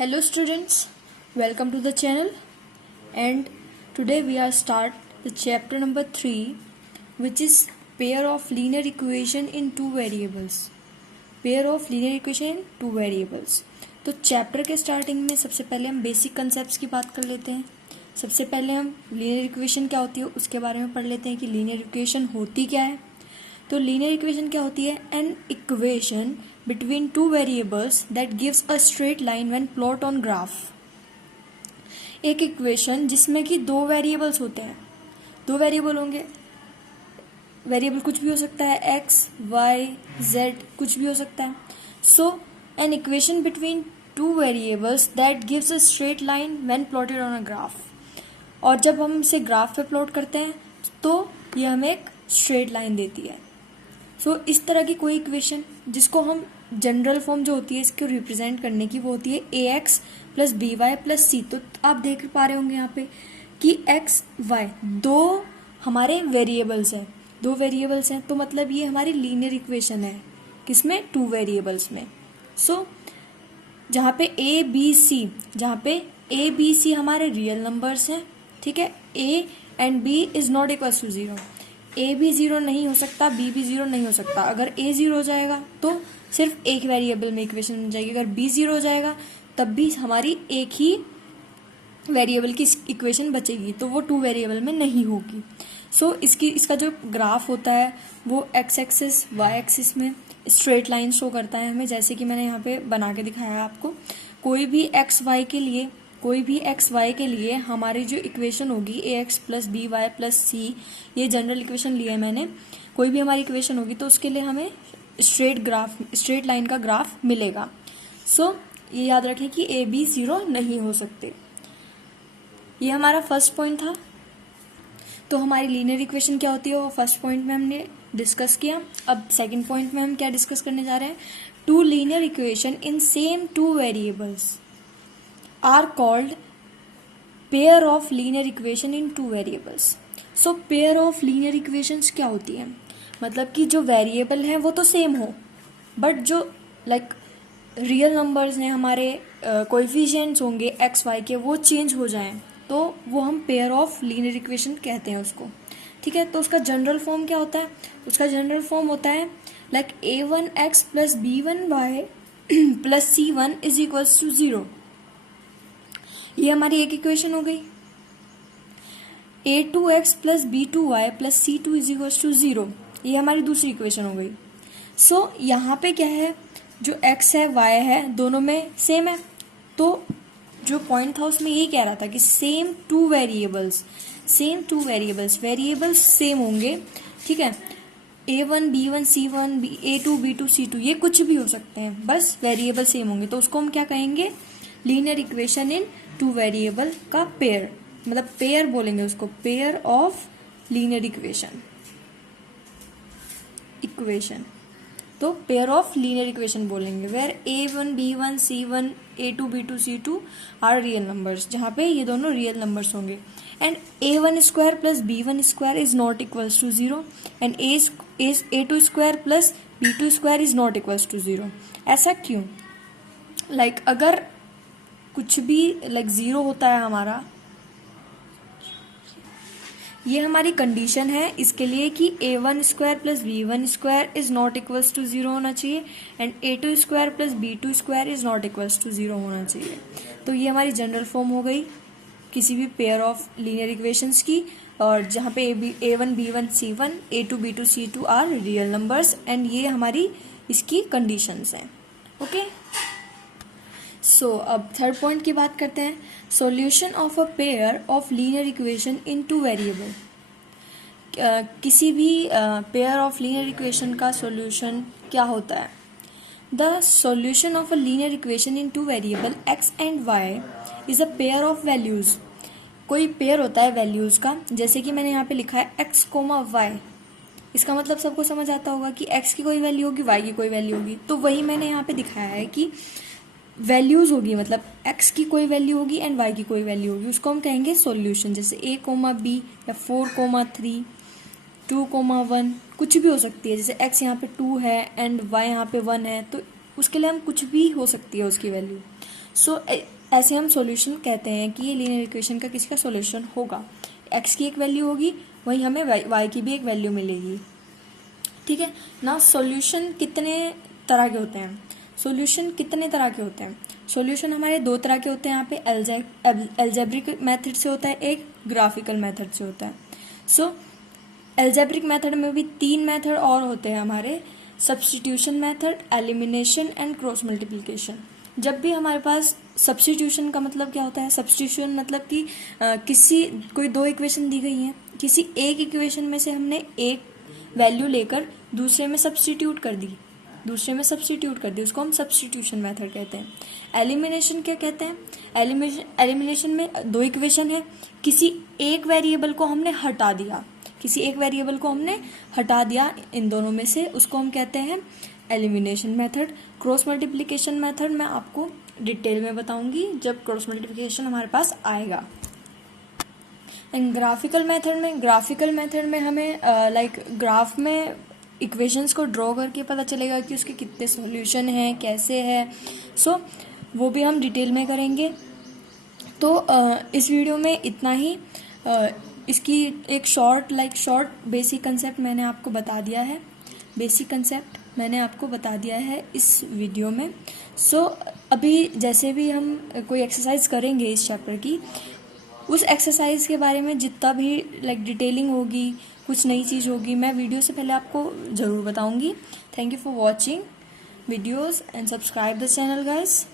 Hello students, welcome to the channel and today we are start the chapter number 3 which is pair of linear equation in two variables. Pair of linear equation in two variables. तो chapter के starting में सबसे पहले हम basic concepts की बात कर लेते हैं. सबसे पहले हम लीनियर इक्वेशन क्या होती है उसके बारे में पढ़ लेते हैं कि लीनियर इक्वेशन होती क्या है. तो लीनियर इक्वेशन क्या होती है? N equation between two variables that gives a straight line when plot on graph. एक इक्वेशन जिसमें कि दो वेरिएबल्स होते हैं. दो वेरिएबल होंगे. वेरिएबल कुछ भी हो सकता है, एक्स वाई जेड कुछ भी हो सकता है. So an equation between two variables that gives a straight line when plotted on a graph. और जब हम इसे ग्राफ पे प्लॉट करते हैं तो ये हमें एक स्ट्रेट लाइन देती है. सो इस तरह की कोई इक्वेशन जिसको हम जनरल फॉर्म जो होती है इसको रिप्रेजेंट करने की वो होती है a x plus b y plus c. तो आप देख पा रहे होंगे यहाँ पे कि एक्स वाई दो हमारे वेरिएबल्स हैं. दो वेरिएबल्स हैं तो मतलब ये हमारी लीनियर इक्वेशन है. किसमें? टू वेरिएबल्स में. सो जहाँ पे ए बी सी, जहाँ पे ए बी सी हमारे रियल नंबर्स हैं. ठीक है. A and b is not equal to zero. A भी जीरो नहीं हो सकता, बी भी जीरो नहीं हो सकता. अगर ए जीरो हो जाएगा तो सिर्फ एक वेरिएबल में इक्वेशन बन जाएगी. अगर बी जीरो हो जाएगा तब भी हमारी एक ही वेरिएबल की इक्वेशन बचेगी, तो वो टू वेरिएबल में नहीं होगी. सो इसका जो ग्राफ होता है वो एक्स एक्सिस वाई एक्सिस में स्ट्रेट लाइन शो करता है हमें, जैसे कि मैंने यहाँ पे बना के दिखाया है आपको. कोई भी एक्स वाई के लिए हमारी जो इक्वेशन होगी a x plus b y plus c, ये जनरल इक्वेशन लिया है मैंने. कोई भी हमारी इक्वेशन होगी तो उसके लिए हमें स्ट्रेट लाइन का ग्राफ मिलेगा. सो ये याद रखें कि ए बी जीरो नहीं हो सकते. ये हमारा फर्स्ट पॉइंट था. तो हमारी लीनियर इक्वेशन क्या होती है वो फर्स्ट पॉइंट में हमने डिस्कस किया. अब सेकंड पॉइंट में हम क्या डिस्कस करने जा रहे हैं? Two linear equation in same two variables are called pair of linear equation in two variables. So pair of linear equations क्या होती है? मतलब कि जो वेरिएबल हैं वो तो सेम हो बट जो रियल नंबर्स हैं हमारे कोएफिशिएंट्स होंगे एक्स वाई के वो चेंज हो जाएं तो वो हम पेयर ऑफ लीनियर इक्वेशन कहते हैं उसको. ठीक है. तो उसका जनरल फॉर्म क्या होता है? उसका जनरल फॉर्म होता है a one x plus b one y plus c one is equals to zero. ये हमारी एक इक्वेशन हो गई. A two x plus b two y plus c two is equals to zero, ये हमारी दूसरी इक्वेशन हो गई. सो यहाँ पे क्या है? जो एक्स है वाई है दोनों में सेम है. तो जो पॉइंट था उसमें यही कह रहा था कि same two variables variables same होंगे. ठीक है. A one b one c one a two b two c two ये कुछ भी हो सकते हैं, बस वेरिएबल सेम होंगे. तो उसको हम क्या कहेंगे? Linear equation in two variable का पेयर, मतलब पेयर बोलेंगे उसको, पेयर ऑफ लीनियर इक्वेशन. तो पेयर ऑफ लीनियर इक्वेशन बोलेंगे where a one b one c one a two b two c two are real numbers, जहाँ पे ये दोनों रियल नंबर्स होंगे. And a one square plus b one square is not equals to zero and a two square plus b two square is not equals to zero. ऐसा क्यों? अगर कुछ भी जीरो होता है हमारा, ये हमारी कंडीशन है इसके लिए कि a one square plus b one square is not equals to zero होना चाहिए and a two square plus b two square is not equals to zero होना चाहिए. तो ये हमारी जनरल फॉर्म हो गई किसी भी पेयर ऑफ लीनियर इक्वेशंस की, और जहाँ पे a one b one c one a two b two c two are real numbers and ये हमारी इसकी कंडीशंस हैं. ओके. सो अब थर्ड पॉइंट की बात करते हैं. Solution of a pair of linear equation in two variable. किसी भी पेयर ऑफ लीनियर इक्वेशन का सॉल्यूशन क्या होता है? The solution of a linear equation in two variable x and y is a pair of values. कोई pair होता है values का, जैसे कि मैंने यहाँ पे लिखा है एक्स कोमा वाई. इसका मतलब सबको समझ आता होगा कि एक्स की कोई वैल्यू होगी वाई की कोई वैल्यू होगी. तो वही मैंने यहाँ पे दिखाया है कि वैल्यूज होगी, मतलब एक्स की कोई वैल्यू होगी एंड वाई की कोई वैल्यू होगी, उसको हम कहेंगे सॉल्यूशन. जैसे ए कोमा बी या 4,3 2,1 कुछ भी हो सकती है. जैसे एक्स यहाँ पे 2 है एंड वाई यहाँ पे 1 है तो उसके लिए हम कुछ भी हो सकती है उसकी वैल्यू. सो ऐसे हम सॉल्यूशन कहते हैं कि ये लीनियर इक्वेशन का किसी का सॉल्यूशन होगा। x की एक वैल्यू होगी, वहीं हमें y की भी एक वैल्यू मिलेगी। ठीक है ना। सॉल्यूशन कितने तरह के होते हैं? सॉल्यूशन कितने तरह के होते हैं? सॉल्यूशन हमारे दो तरह के होते हैं यहाँ पे, एल्जेब्रिक मेथड से होता है, एक ग्राफिकल मेथड से होता है। सो एल्जेब्रिक मेथड में भी 3 मेथड और होते हैं हमारे, substitution method, elimination and cross multiplication. जब भी हमारे पास सब्स्टिट्यूशन का मतलब क्या होता है? सब्स्टिट्यूशन मतलब कि कोई दो इक्वेशन दी गई हैं, किसी एक इक्वेशन में से हमने एक वैल्यू लेकर दूसरे में सब्स्टिट्यूट कर दी, उसको हम सब्स्टिट्यूशन मेथड कहते हैं। एलिमिनेशन क्या कहते हैं? एलिमिनेशन में दो इक्वेशन है, किसी एक वेरिएबल को हमने हटा दिया इन दोनों में से, उसको हम कहते हैं elimination method. Cross multiplication method मैं आपको डिटेल में बताऊंगी जब क्रॉस मल्टीप्लिकेशन हमारे पास आएगा। एंड ग्राफिकल मेथड में हमें ग्राफ में इक्वेशंस को ड्रॉ करके पता चलेगा कि उसके कितने सॉल्यूशन हैं, कैसे है। सो वो भी हम डिटेल में करेंगे। तो इस वीडियो में इतना ही। इसकी एक शॉर्ट बेसिक कंसेप्ट मैंने आपको बता दिया है इस वीडियो में। सो अभी जैसे भी हम कोई एक्सरसाइज करेंगे इस चैप्टर की, उस एक्सरसाइज के बारे में जितना भी डिटेलिंग होगी, कुछ नई चीज़ होगी, मैं वीडियो से पहले आपको ज़रूर बताऊंगी। Thank you for watching videos and subscribe the channel guys.